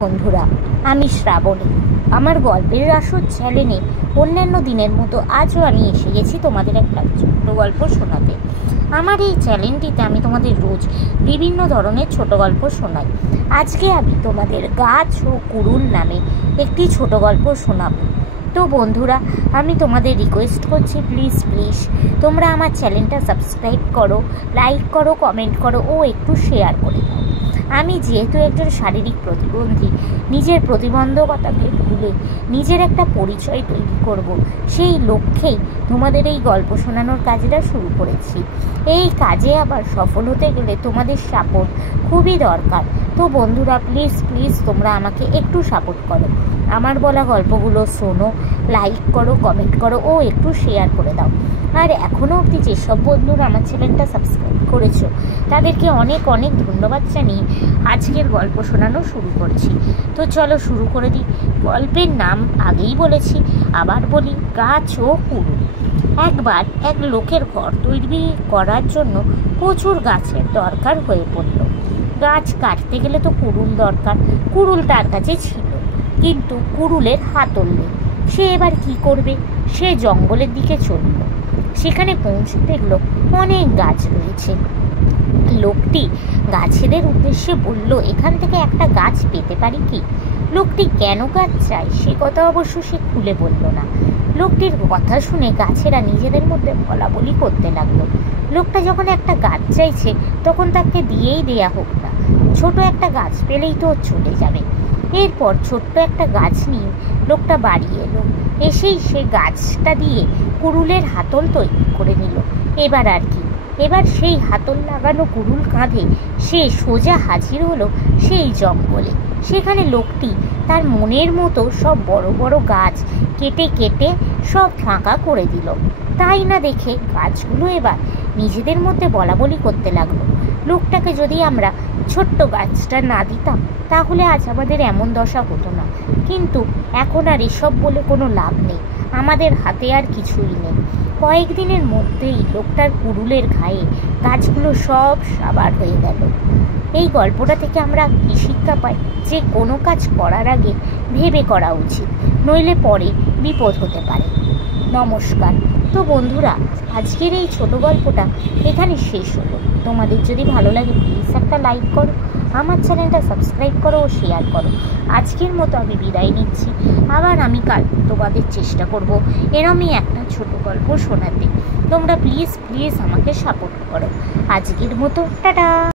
বন্ধুরা, আমি শ্রাবণী। আমার গল্পের আসর চ্যানেলে অন্যান্য দিনের মতো আজও আমি এসে গেছি তোমাদের একটা ছোট্ট গল্প শোনাতে। আমার এই চ্যানেলটিতে আমি তোমাদের রোজ বিভিন্ন ধরনের ছোট গল্প শোনাই। আজকে আমি তোমাদের গাছ ও কুড়ুল নামে একটি ছোট গল্প শোনাবো। তো বন্ধুরা, আমি তোমাদের রিকোয়েস্ট করছি, প্লিজ তোমরা আমার চ্যানেলটা সাবস্ক্রাইব করো, লাইক করো, কমেন্ট করো ও একটু শেয়ার করে দাও। আমি যেহেতু একজন শারীরিক প্রতিবন্ধী, নিজের প্রতিবন্ধকতাকে ভুলে নিজের একটা পরিচয় তৈরি করব, সেই লক্ষ্যেই তোমাদের এই গল্প শোনানোর কাজটা শুরু করেছি। এই কাজে আবার সফল হতে গেলে তোমাদের সাপোর্ট খুবই দরকার। তো বন্ধুরা, প্লিজ তোমরা আমাকে একটু সাপোর্ট করো, আমার বলা গল্পগুলো শোনো, লাইক করো, কমেন্ট করো ও একটু শেয়ার করে দাও। আর এখনও অবধি যেসব বন্ধুরা আমার চ্যানেলটা সাবস্ক্রাইব করেছো তাদেরকে অনেক ধন্যবাদ জানিয়ে আজকের গল্প শোনানো শুরু করছি। তো চলো শুরু করে দিই। গল্পের নাম আগেই বলেছি, আবার বলি, গাছ ও কুড়ুল। একবার এক লোকের ঘর তৈরি করার জন্য প্রচুর গাছের দরকার হয়ে পড়ল। গাছ কাটতে গেলে তো কুড়ুল দরকার। কুড়ুল তার কাছে ছিল, কিন্তু কুড়ুলের হাতল নেই। সে এবার কি করবে? সে জঙ্গলের দিকে চলল। সেখানে পৌঁছে দেখল অনেক গাছ রয়েছে। লোকটি গাছেদের উদ্দেশ্যে বলল, এখান থেকে একটা গাছ পেতে পারি কি? লোকটি কেন গাছ চায় সে কথা অবশ্য সে খুলে বলল না। লোকটির কথা শুনে গাছেরা নিজেদের মধ্যে বলাবলি করতে লাগলো। লোকটা যখন একটা গাছ চাইছে তখন তাকে দিয়েই দেয়া হোক না, ছোট একটা গাছ পেলেই তো চলে যাবে। এরপর ছোট্ট একটা গাছ নিয়ে লোকটা বাড়ি এলো। এসেই সে গাছটা দিয়ে কুড়ুলের হাতল তৈরি করে নিল। এবার সেই হাতল লাগানো কুড়ুল কাঁধে সে সোজা হাজির হলো সেই জঙ্গলে। সেখানে লোকটি তার মনের মতো সব বড় গাছ কেটে সব ফাঁকা করে দিল। তাই না দেখে গাছগুলো এবার নিজেদের মধ্যে বলাবলি করতে লাগলো, লোকটাকে যদি আমরা ছোট্ট গাছটা না দিতাম তাহলে আজ আমাদের এমন দশা হতো না। কিন্তু এখন আর এসব বলে কোনো লাভ নেই, আমাদের হাতে আর কিছুই নেই। কয়েকদিনের মধ্যেই লোকটার কুড়ুলের ঘায়ে গাছগুলো সব সাবার হয়ে গেল। এই গল্পটা থেকে আমরা কি শিক্ষা পাই? যে কোনো কাজ করার আগে ভেবে করা উচিত, নইলে পরে বিপদ হতে পারে। নমস্কার। তো বন্ধুরা, আজকের এই ছোট গল্পটা এখানে শেষ হলো। তোমাদের যদি ভালো লাগে প্লিজ একটা লাইক করো, আমার চ্যানেলটা সাবস্ক্রাইব করো ও শেয়ার করো। আজকের মতো আমি বিদায় নিচ্ছি। আবার আমি কাল তোমাদের চেষ্টা করব এরমই একটা ছোট গল্প শোনাতে। তোমরা প্লিজ আমাকে সাপোর্ট করো। আজকের মতো টাটা।